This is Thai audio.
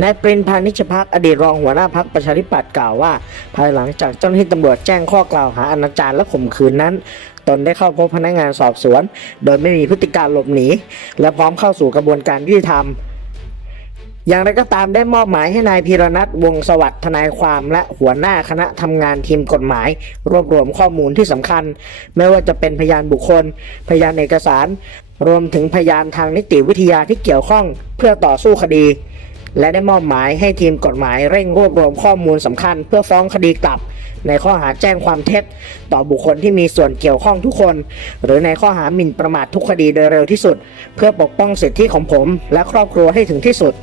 นายปรินพานิชพักอดีตรองหัวหน้าพักประชาธิปัตย์กล่าวว่า ภายหลังจากเจ้าหน้าที่ตำรวจแจ้งข้อกล่าวหาอนาจารและข่มขืนนั้น ตนได้เข้าพบพนักงานสอบสวน โดยไม่มีพฤติการหลบหนี และพร้อมเข้าสู่กระบวนการยุติธรรม อย่างไรก็ตามได้มอบหมายให้นายพีรนัทวงสวัสดิ์ทนายความและหัวหน้าคณะทำงานทีมกฎหมาย รวบรวมข้อมูลที่สำคัญ ไม่ว่าจะเป็นพยานบุคคล พยานเอกสาร รวมถึงพยานทางนิติวิทยาที่เกี่ยวข้องเพื่อต่อสู้คดี และได้มอบหมายให้ทีมกฎหมายเร่งรวบรวมข้อมูลสำคัญ เพื่อฟ้องคดีกลับ ในข้อหาแจ้งความเท็จ ต่อบุคคลที่มีส่วนเกี่ยวข้องทุกคน หรือในข้อหาหมิ่นประมาททุกคดีโดยเร็วที่สุด เพื่อปกป้องสิทธิของผม และครอบครัวให้ถึงที่สุด